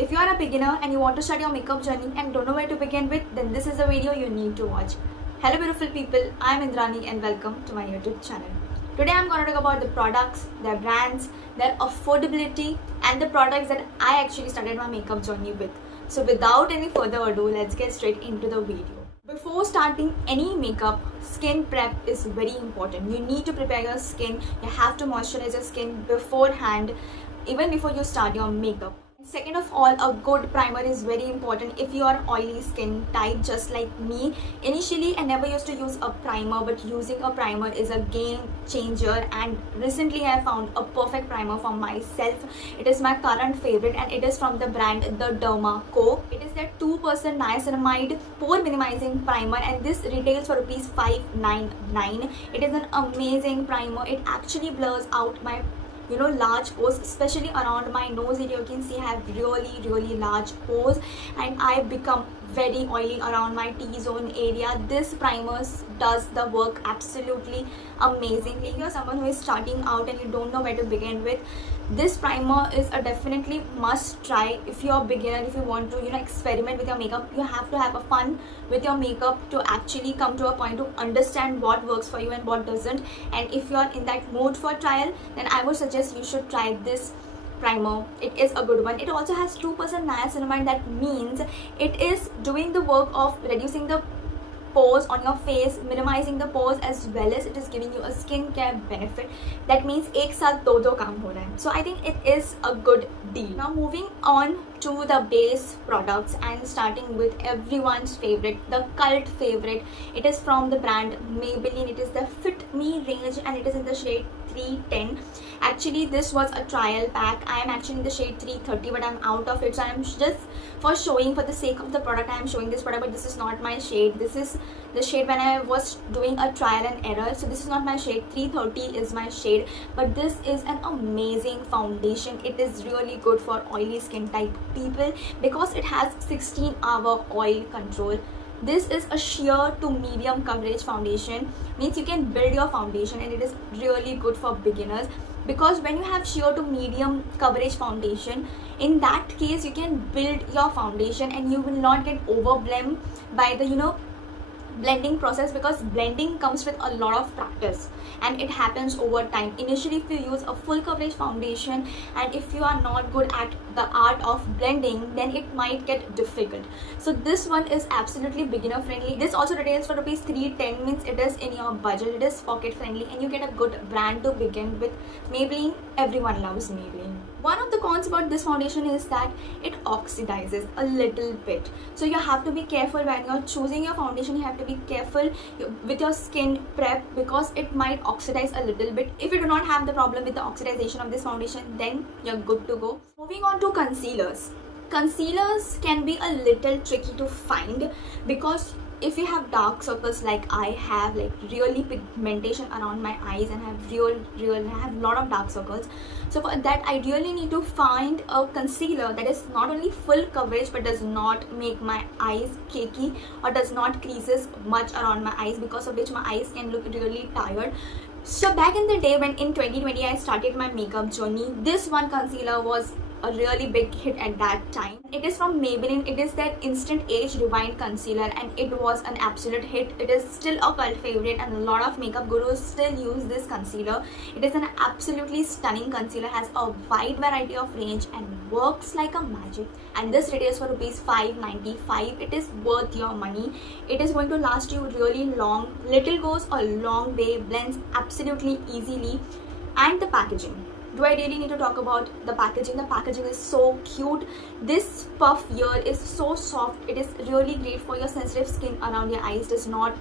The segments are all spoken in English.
If you are a beginner and you want to start your makeup journey and don't know where to begin with, then this is the video you need to watch. Hello beautiful people, I am Indrani and welcome to my YouTube channel. Today I am going to talk about the products, their brands, their affordability and the products that I actually started my makeup journey with. So without any further ado, let's get straight into the video. Before starting any makeup, skin prep is very important. You need to prepare your skin. You have to moisturize your skin beforehand, even before you start your makeup. Second of all, a good primer is very important if you are oily skin type just like me. Initially, I never used to use a primer, but using a primer is a game changer, and recently I found a perfect primer for myself. It is my current favorite and it is from the brand The Derma Co. It is their 2% niacinamide pore minimizing primer and this retails for rupees 599. It is an amazing primer. It actually blurs out my large pores, especially around my nose area. You can see I have really large pores and I become very oily around my T-zone area. This primer does the work absolutely amazingly. If you're someone who is starting out and you don't know where to begin with, this primer is a definitely must try. If you're a beginner, if you want to experiment with your makeup, you have to have a fun with your makeup to actually come to a point to understand what works for you and what doesn't. And if you're in that mood for trial, then I would suggest you should try this primer. It is a good one. It also has 2% niacinamide. That means it is doing the work of reducing the pores on your face, minimizing the pores, as well as it is giving you a skincare benefit. That means ek saath do kaam ho raha hai. So I think it is a good deal. Now moving on to the base products and starting with everyone's favorite, the cult favorite. It is from the brand Maybelline. It is the Fit Me range and it is in the shade 310. Actually, this was a trial pack. I am actually in the shade 330, but I'm out of it. So I'm just for the sake of the product, I am showing this product, but this is not my shade. This is the shade when I was doing a trial and error. So this is not my shade. 330 is my shade, but this is an amazing foundation. It is really good for oily skin type people because it has 16-hour oil control. This is a sheer to medium coverage foundation, means you can build your foundation, and it is really good for beginners because when you have sheer to medium coverage foundation, in that case you can build your foundation and you will not get overwhelmed by the blending process, because blending comes with a lot of practice and it happens over time. Initially, if you use a full coverage foundation and if you are not good at the art of blending, then it might get difficult. So this one is absolutely beginner friendly. This also retails for rupees 310, means it is in your budget, it is pocket friendly, and you get a good brand to begin with. Maybelline, everyone loves Maybelline. One of the cons about this foundation is that it oxidizes a little bit. So you have to be careful when you're choosing your foundation. You have to be careful with your skin prep because it might oxidize a little bit. If you do not have the problem with the oxidization of this foundation, then you're good to go. Moving on to concealers. Concealers can be a little tricky to find because if you have dark circles like I have, like really pigmentation around my eyes, and have I have a lot of dark circles, so for that I really need to find a concealer that is not only full coverage but does not make my eyes cakey or does not creases much around my eyes, because of which my eyes can look really tired. So back in the day when in 2020 I started my makeup journey, this one concealer was a really big hit at that time. It is from Maybelline. It is their Instant Age Rewind Concealer and it was an absolute hit. It is still a cult favorite and a lot of makeup gurus still use this concealer. It is an absolutely stunning concealer, has a wide variety of range and works like a magic. And this retails for rupees 595. It is worth your money. It is going to last you really long. Little goes a long way, blends absolutely easily. And the packaging. Do I really need to talk about the packaging? The packaging is so cute. This puff here is so soft. It is really great for your sensitive skin around your eyes. Does not,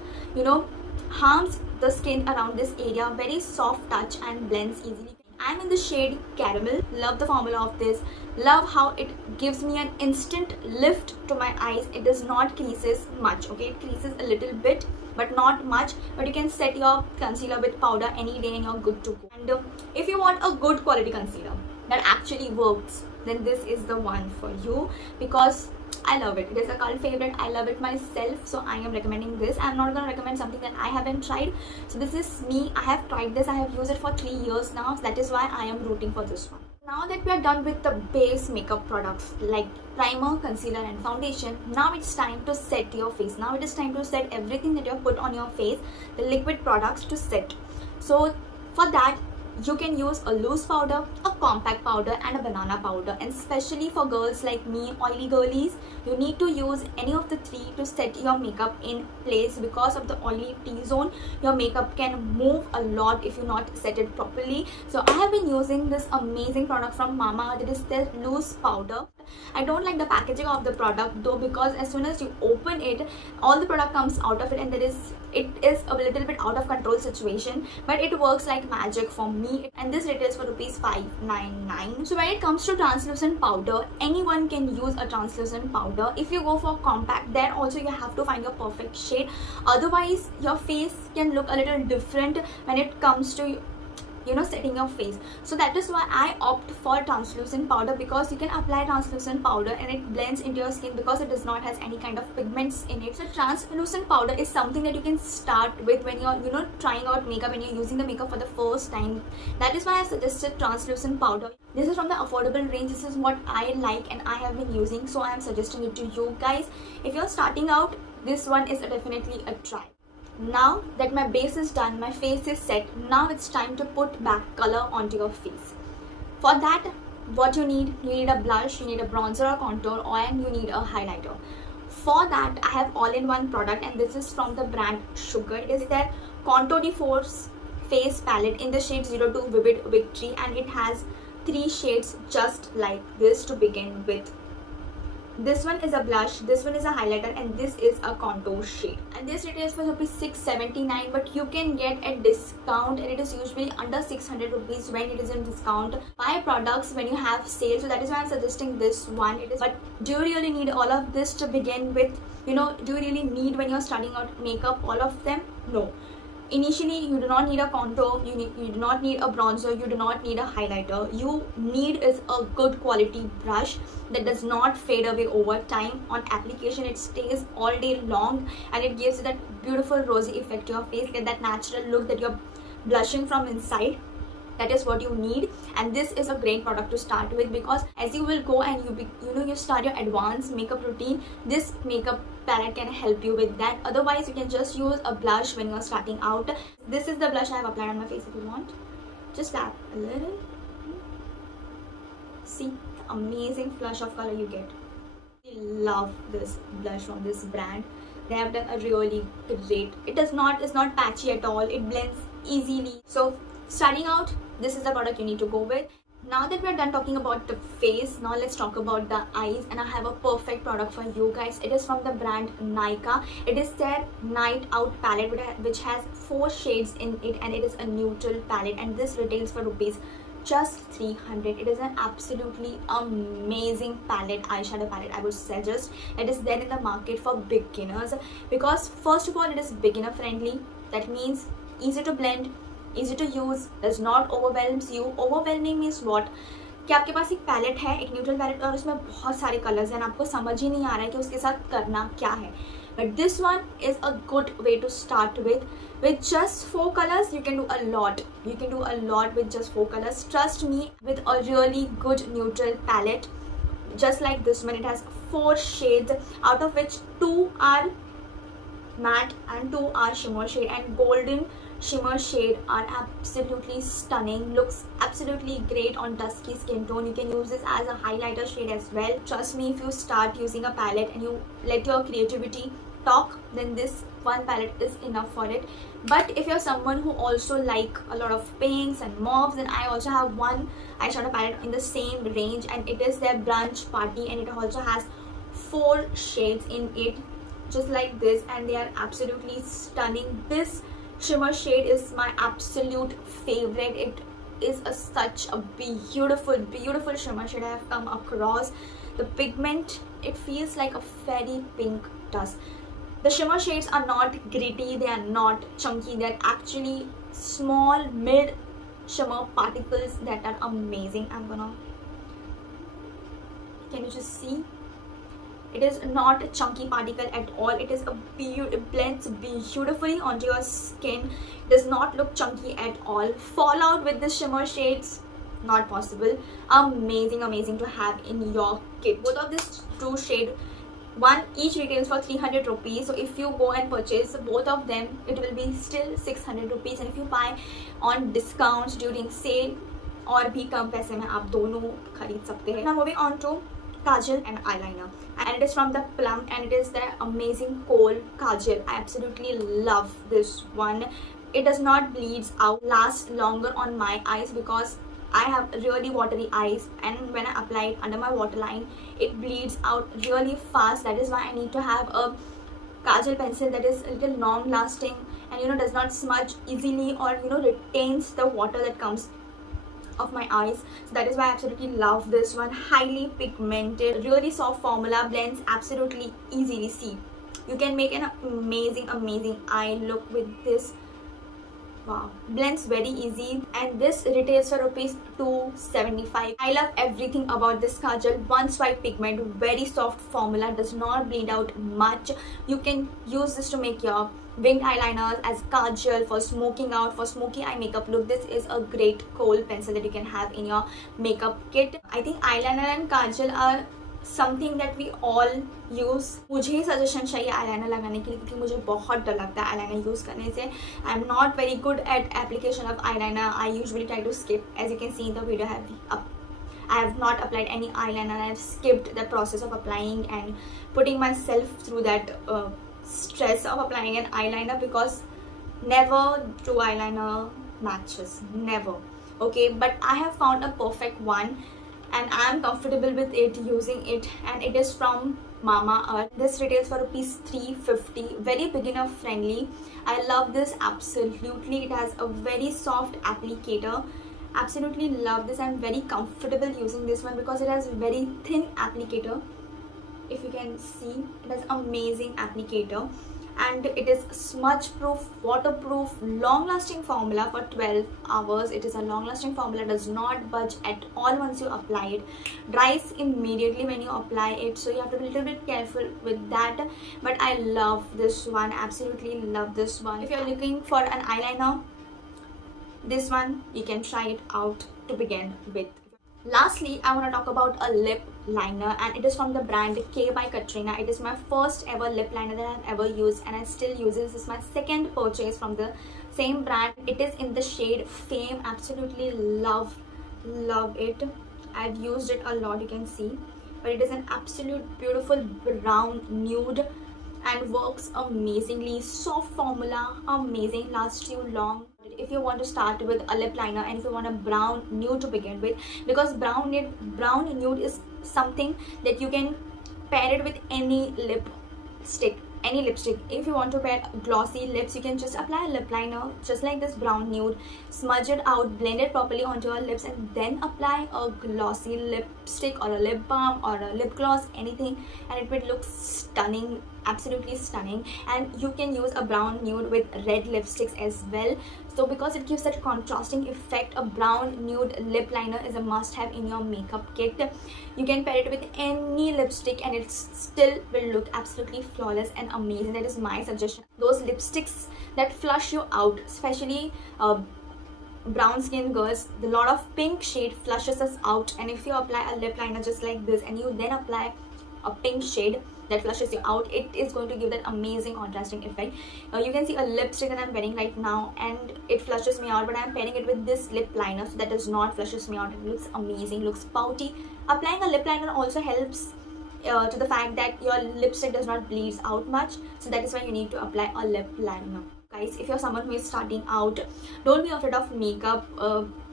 harms the skin around this area. Very soft touch and blends easily. I'm in the shade Caramel. Love the formula of this. Love how it gives me an instant lift to my eyes. It does not creases much. Okay, it creases a little bit but not much, but you can set your concealer with powder any day and you're good to go. And if you want a good quality concealer that actually works, then this is the one for you because I love it. It is a cult favorite. I love it myself, so I am recommending this. I'm not going to recommend something that I haven't tried. So this is me. I have tried this. I have used it for 3 years now. So that is why I am rooting for this one. Now that we are done with the base makeup products like primer, concealer and foundation, now it's time to set your face. Now it is time to set everything that you have put on your face, the liquid products to set. So for that, you can use a loose powder, a compact powder and a banana powder. And especially for girls like me, oily girlies, you need to use any of the three to set your makeup in place. Because of the oily T-zone, your makeup can move a lot if you not set it properly. So I have been using this amazing product from Mama. It is their loose powder. I don't like the packaging of the product though, because as soon as you open it, all the product comes out of it and it is a little bit out of control situation, but it works like magic for me. And this retails for ₹599. So when it comes to translucent powder, anyone can use a translucent powder. If you go for compact, then also you have to find your perfect shade, otherwise your face can look a little different when it comes to setting your face. So that is why I opt for translucent powder, because you can apply translucent powder and it blends into your skin because it does not has any kind of pigments in it. So translucent powder is something that you can start with when you're trying out makeup and you're using the makeup for the first time. That is why I suggested translucent powder. This is from the affordable range. This is what I like and I have been using, so I am suggesting it to you guys. If you're starting out, this one is definitely a try. Now that my base is done, my face is set, now it's time to put back color onto your face. For that, what you need a blush, you need a bronzer or contour, and you need a highlighter. For that, I have all-in-one product, and this is from the brand Sugar. It is their Contour de Force face palette in the shade 02 Vivid Victory, and it has 3 shades just like this to begin with. This one is a blush, this one is a highlighter, and this is a contour shade. And this retails for ₹679, but you can get a discount, and it is usually under 600 rupees when it is in discount. Buy products when you have sale, so that is why I'm suggesting this one. But do you really need all of this to begin with? Do you really need, when you're starting out makeup, all of them? No. Initially, you do not need a contour, you do not need a bronzer, you do not need a highlighter. You need is a good quality brush that does not fade away over time. On application, it stays all day long and it gives you that beautiful rosy effect to your face, get that natural look that you're blushing from inside. That is what you need, and this is a great product to start with, because as you will go and you start your advanced makeup routine, this makeup palette can help you with that. Otherwise, you can just use a blush when you're starting out. This is the blush I have applied on my face. If you want, just tap a little. See the amazing flush of color you get. I love this blush from this brand. They have done a really great. It's not patchy at all. It blends easily. So starting out, this is the product you need to go with. Now that we're done talking about the face, now let's talk about the eyes, and I have a perfect product for you guys. It is from the brand Nykaa. It is their Night Out palette, which has 4 shades in it, and it is a neutral palette, and this retails for just ₹300. It is an absolutely amazing palette, eyeshadow palette. I would suggest it is there in the market for beginners, because first of all, it is beginner friendly. That means easy to blend, easy to use, does not overwhelms you. Overwhelming means what? कि आपके पास एक palette है, एक neutral palette, और उसमें बहुत सारे colours हैं, आपको समझ ही नहीं आ रहा है कि उसके साथ करना क्या है. But this one is a good way to start with. With just 4 colors, you can do a lot. You can do a lot with just 4 colors. Trust me, with a really good neutral palette, just like this one, it has 4 shades, out of which 2 are matte and 2 are shimmer shade, and golden shimmer shade are absolutely stunning, looks absolutely great on dusky skin tone. You can use this as a highlighter shade as well. Trust me, if you start using a palette and you let your creativity talk, then this one palette is enough for it. But if you're someone who also like a lot of pinks and mauves, then I also have one eyeshadow palette in the same range, and it is their Brunch Party, and it also has 4 shades in it, just like this, and they are absolutely stunning. This shimmer shade is my absolute favorite. It is such a beautiful shimmer shade I have come across. The pigment, it feels like a fairy pink dust. The shimmer shades are not gritty, they are not chunky, they are actually small mid shimmer particles that are amazing. Can you just see? It is not a chunky particle at all. It is it blends beautifully onto your skin. It does not look chunky at all. Fallout with the shimmer shades, not possible. Amazing to have in your kit. Both of these two shade, one each retails for 300 rupees. So if you go and purchase both of them, it will be still 600 rupees. And if you buy on discounts during sale, और भी कम पैसे में आप दोनों खरीद सकते हैं. Now moving on to kajal and eyeliner, and it is from the Plum, and it is the amazing kohl kajal. I absolutely love this one. It does not bleeds out, lasts longer on my eyes because I have really watery eyes, and when I apply it under my waterline, it bleeds out really fast. That is why I need to have a kajal pencil that is a little long lasting and does not smudge easily, or retains the water that comes of my eyes. So that is why I absolutely love this one. Highly pigmented, really soft formula, blends absolutely easily. See, you can make an amazing eye look with this. Wow, blends very easy, and this retails for rupees 275. I love everything about this kajal. One swipe pigment, very soft formula, does not bleed out much. You can use this to make your winged eyeliners, as kajal, for smoking out, for smoky eye makeup look. This is a great kohl pencil that you can have in your makeup kit. I think eyeliner and kajal are something that we all use. मुझे ही suggestion चाहिए eyeliner लगाने के लिए, क्योंकि मुझे बहुत डर लगता है eyeliner यूज़ करने से. I am not very good at application of eyeliner. I usually try to skip. As you can see in the video, I have not applied any eyeliner. I have skipped the process of applying and putting myself through that stress of applying an eyeliner, because never do eyeliner matches, never. Okay, but I have found a perfect one, and I am comfortable with it, using it, and it is from Mamaearth. This retails for rupees 350. Very beginner friendly. I love this absolutely. It has a very soft applicator. Absolutely love this. I'm very comfortable using this one because it has very thin applicator. If you can see, it has amazing applicator, and it is smudge proof, waterproof, long lasting formula for 12 hours. It is a long lasting formula, does not budge at all once you apply it, dries immediately when you apply it, so you have to be a little bit careful with that. But I love this one, absolutely love this one. If you're looking for an eyeliner, this one you can try it out to begin with. Lastly, I want to talk about a lip liner, and it is from the brand K by Katrina. It is my first ever lip liner that I have ever used, and I still use it. This is my second purchase from the same brand. It is in the shade Fame. Absolutely love it. I've used it a lot, you can see, but it is an absolute beautiful brown nude and works amazingly. Soft formula, amazing, lasts you long. If you want to start with a lip liner, and if you want a brown nude to begin with, because brown nude is something that you can pair it with any lipstick. If you want to pair glossy lips, you can just apply a lip liner just like this brown nude, smudge it out, blend it properly onto your lips, and then apply a glossy lipstick or a lip balm or a lip gloss, anything, and it will look stunning, absolutely stunning. And you can use a brown nude with red lipsticks as well. So because it gives that contrasting effect, a brown nude lip liner is a must have in your makeup kit. You can pair it with any lipstick and it still will look absolutely flawless and amazing. That is my suggestion. Those lipsticks that flush you out, especially brown skin girls, the lot of pink shade flushes us out, and if you apply a lip liner just like this and you then apply a pink shade that flushes you out, it is going to give that amazing contrasting effect. You can see a lipstick that I'm wearing right now and it flushes me out, but I'm pairing it with this lip liner, so that does not flushes me out. It looks amazing, looks pouty. Applying a lip liner also helps to the fact that your lipstick does not bleed out much, so that is why you need to apply a lip liner. Guys, if you're someone who is starting out, don't be afraid of makeup.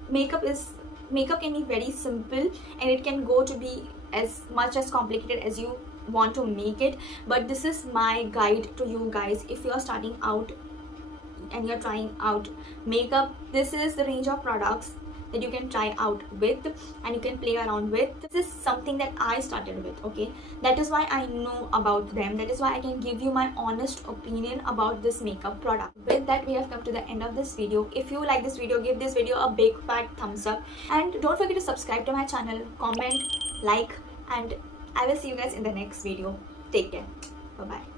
Makeup can be very simple, and it can go to be as much as complicated as you want to make it, but this is my guide to you guys. If you are starting out and you're trying out makeup, this is the range of products that you can try out with and you can play around with. This is something that I started with, okay? That is why I know about them. That is why I can give you my honest opinion about this makeup product. With that, we have come to the end of this video. If you like this video, give this video a big fat thumbs up, and don't forget to subscribe to my channel, comment, like, and I will see you guys in the next video. Take care. Bye bye.